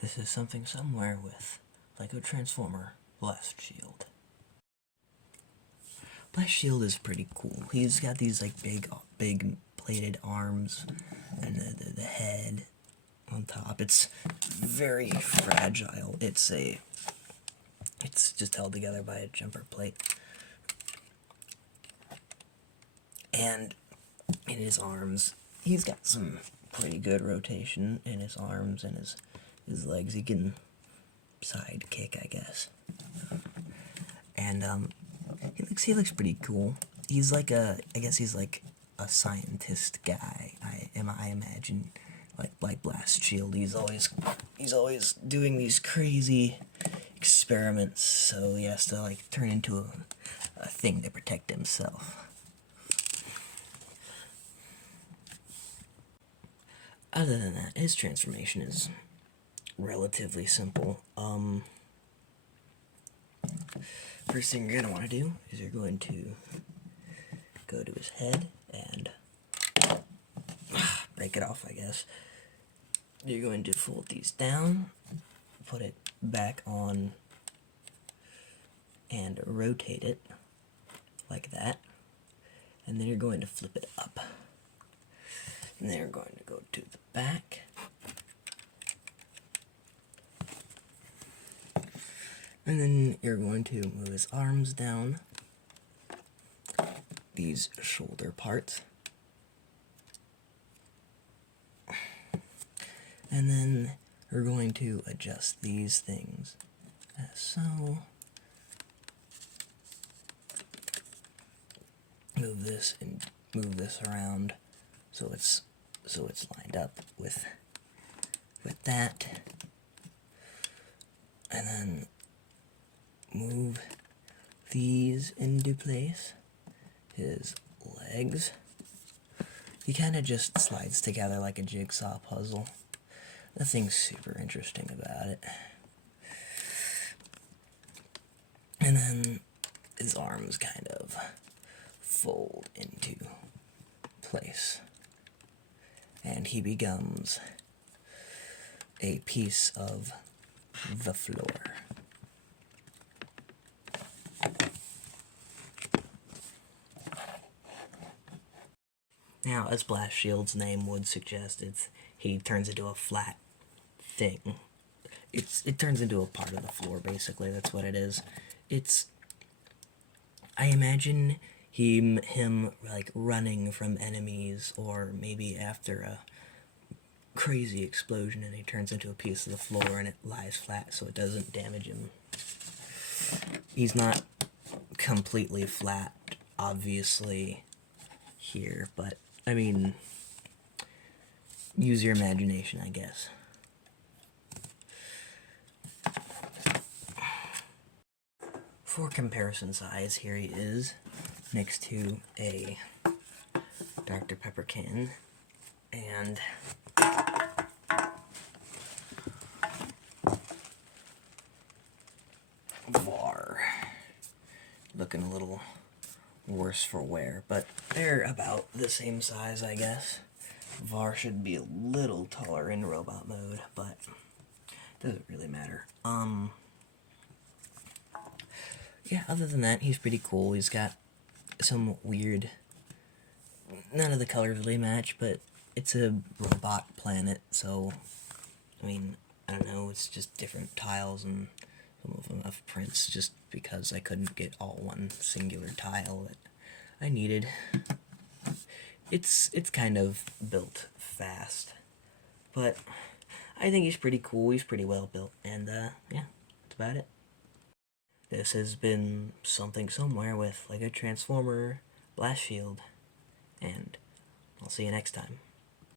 This is Something Somewhere with Lego Transformer Blast Shield. Blast Shield is pretty cool. He's got these like big plated arms and the head on top. It's very fragile. It's just held together by a jumper plate. And in his arms, he's got some pretty good rotation in his arms and his legs. He can side kick, I guess. And he looks pretty cool. He's like I guess he's like a scientist guy. I imagine, like Blast Shield. He's always doing these crazy experiments, so he has to like turn into a thing to protect himself. Other than that, his transformation is relatively simple. First thing you're going to want to do is you're going to go to his head and break it off, I guess. You're going to fold these down, put it back on, and rotate it like that. And then you're going to flip it up. And then you're going to go to the back. And then you're going to move his arms down, these shoulder parts. And then we're going to adjust these things as so. Move this and move this around so it's lined up with that. And then move these into place. His legs. He kind of just slides together like a jigsaw puzzle. Nothing super interesting about it. And then his arms kind of fold into place. And he becomes a piece of the floor. Now, as Blast Shield's name would suggest, he turns into a flat thing. It turns into a part of the floor, basically. That's what it is. I imagine him like running from enemies, or maybe after a crazy explosion and he turns into a piece of the floor and it lies flat so it doesn't damage him. He's not completely flat, obviously, here, but I mean, use your imagination, I guess. For comparison size, here he is next to a Dr. Pepper can, and Var. Looking a little worse for wear, but they're about the same size, I guess. Var should be a little taller in robot mode, but doesn't really matter. Yeah, other than that, he's pretty cool. He's got some weird, none of the colors really match, but it's a robot planet, so, I mean, I don't know, it's just different tiles, and some of them have prints, just because I couldn't get all one singular tile that I needed. It's kind of built fast, but I think he's pretty cool. He's pretty well built, and yeah, that's about it. This has been Something Somewhere with Lego Transformer Blast Shield, and I'll see you next time.